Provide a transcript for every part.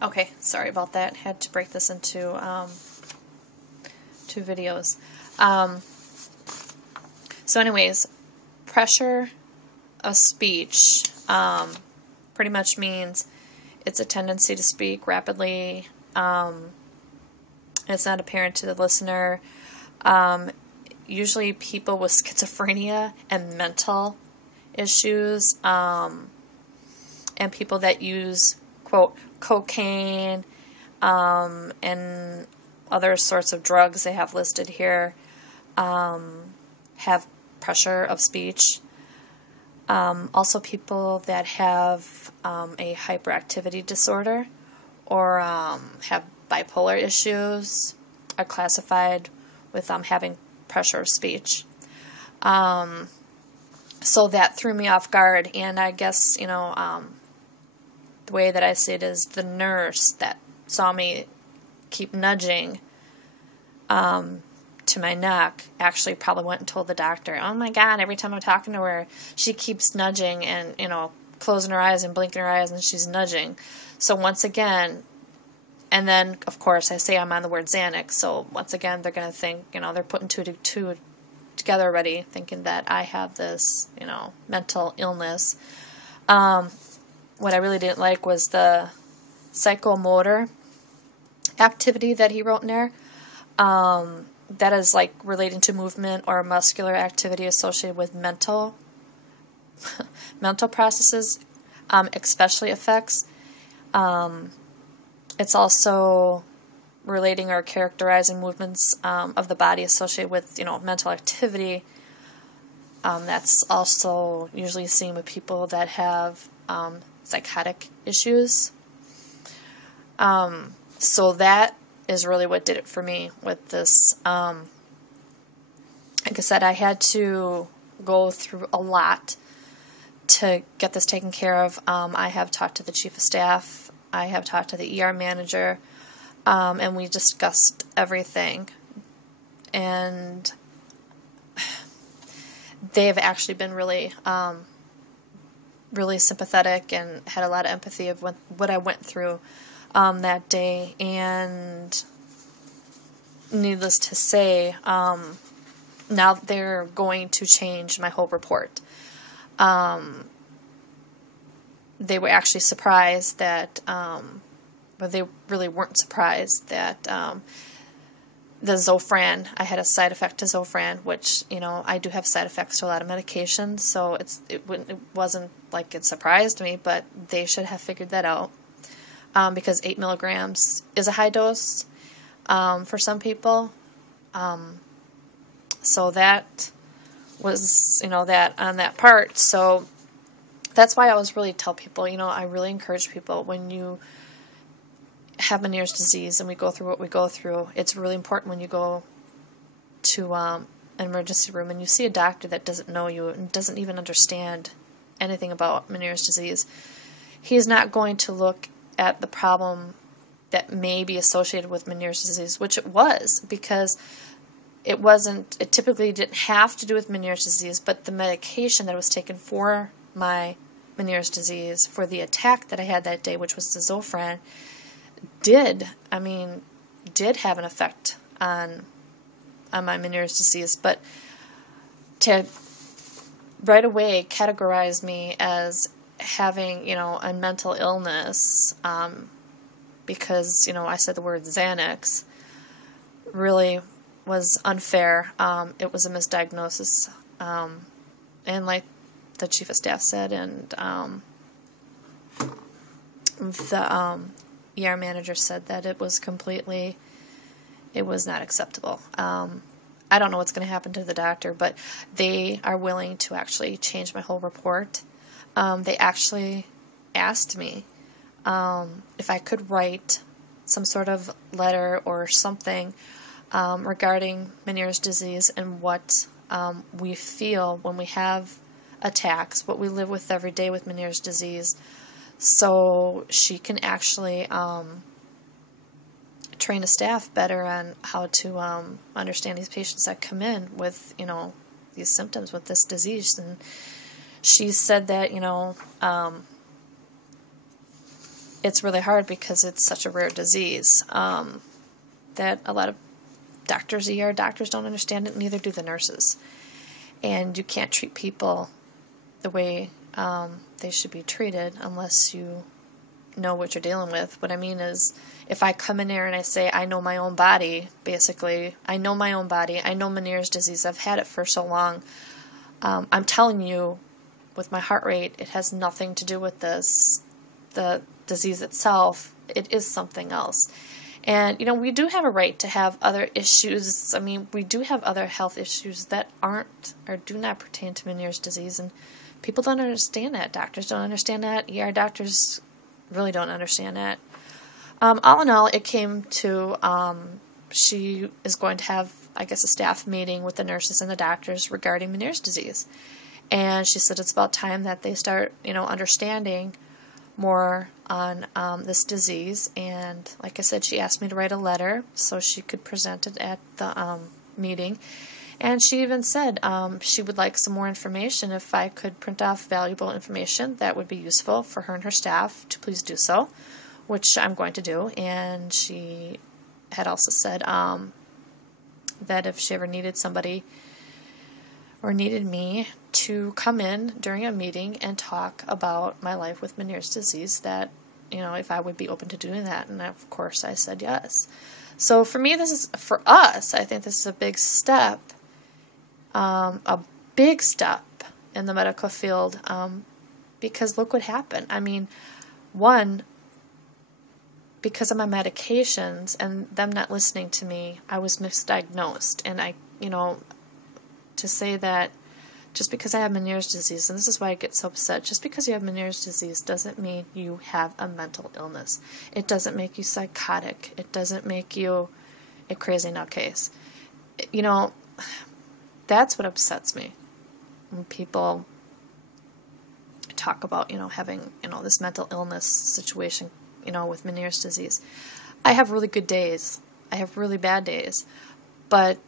Okay, sorry about that. Had to break this into two videos. So anyways, pressure of speech pretty much means it's a tendency to speak rapidly. It's not apparent to the listener. Usually people with schizophrenia and mental issues, and people that use, quote, cocaine, and other sorts of drugs they have listed here, have pressure of speech. Also people that have a hyperactivity disorder or have bipolar issues are classified with having pressure of speech. So that threw me off guard, and I guess, the way that I see it is the nurse that saw me keep nudging to my neck actually probably went and told the doctor, oh my God, every time I'm talking to her, she keeps nudging and, closing her eyes and blinking her eyes and she's nudging. So once again, and then, of course, I say I'm on the word Xanax, so once again, they're going to think, they're putting two together already, thinking that I have this, mental illness. What I really didn't like was the psychomotor activity that he wrote in there. That is like relating to movement or muscular activity associated with mental processes, especially effects. It's also relating or characterizing movements of the body associated with, mental activity. That's also usually seen with people that have psychotic issues. So that is really what did it for me with this. Like I said, I had to go through a lot to get this taken care of. I have talked to the chief of staff. I have talked to the ER manager, and we discussed everything. And they have actually been really, really sympathetic and had a lot of empathy of what I went through that day. And needless to say, now they're going to change my whole report. They were actually surprised that, but they really weren't surprised that the Zofran, I had a side effect to Zofran, which, I do have side effects to a lot of medications, so it wasn't like it surprised me, but they should have figured that out, because 8 milligrams is a high dose for some people. So that was, that on that part. So that's why I always really tell people, I really encourage people, when you have Meniere's disease and we go through what we go through, it's really important when you go to an emergency room and you see a doctor that doesn't know you and doesn't even understand anything about Meniere's disease. He's not going to look at the problem that may be associated with Meniere's disease, which it was, because it typically didn't have to do with Meniere's disease, but the medication that was taken for my Meniere's disease, for the attack that I had that day, which was the Zofran, did have an effect on my Meniere's disease, but to right away categorize me as having, a mental illness, because, I said the word Xanax, really was unfair. It was a misdiagnosis, and like the chief of staff said, and the ER manager said that it was not acceptable. I don't know what's going to happen to the doctor, but they are willing to actually change my whole report. They actually asked me if I could write some sort of letter or something regarding Meniere's disease and what we feel when we have attacks, what we live with every day with Meniere's disease, so she can actually train a staff better on how to understand these patients that come in with, these symptoms, with this disease. And she said that, it's really hard because it's such a rare disease that a lot of doctors, ER doctors, don't understand it, neither do the nurses. And you can't treat people the way they should be treated unless you know what you're dealing with. What I mean is, if I come in there and I say, I know my own body, basically, I know my own body, I know Meniere's disease, I've had it for so long, I'm telling you, with my heart rate, it has nothing to do with this. The disease itself, it is something else. And, we do have a right to have other issues. I mean, we do have other health issues that aren't or do not pertain to Meniere's disease, and people don't understand that. Doctors don't understand that. ER doctors really don't understand that. All in all, it came to she is going to have, I guess, a staff meeting with the nurses and the doctors regarding Meniere's disease. And she said it's about time that they start, understanding more on this disease. And like I said, she asked me to write a letter so she could present it at the meeting. And she even said she would like some more information. If I could print off valuable information that would be useful for her and her staff, to please do so, which I'm going to do. And she had also said that if she ever needed somebody or needed me to come in during a meeting and talk about my life with Meniere's disease, that, if I would be open to doing that. And of course I said yes. So for me, for us, I think this is a big step in the medical field, because look what happened. I mean, one, because of my medications and them not listening to me, I was misdiagnosed. And to say that just because I have Meniere's disease, and this is why I get so upset, just because you have Meniere's disease doesn't mean you have a mental illness. It doesn't make you psychotic. It doesn't make you a crazy nutcase. That's what upsets me. When people talk about, having, this mental illness situation, with Meniere's disease. I have really good days. I have really bad days. But,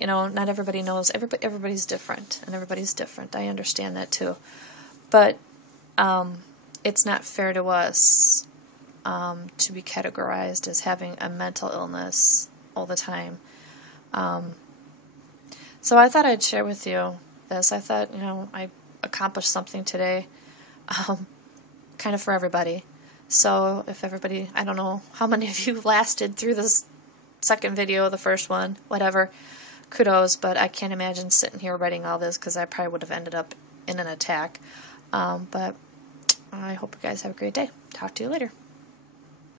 not everybody knows. Everybody's different, and everybody's different. I understand that too. But it's not fair to us to be categorized as having a mental illness all the time. So I thought I'd share with you this. I thought, I accomplished something today, kind of for everybody. So if everybody, I don't know how many of you lasted through this second video, the first one, whatever, kudos, but I can't imagine sitting here writing all this because I probably would have ended up in an attack. But I hope you guys have a great day. Talk to you later.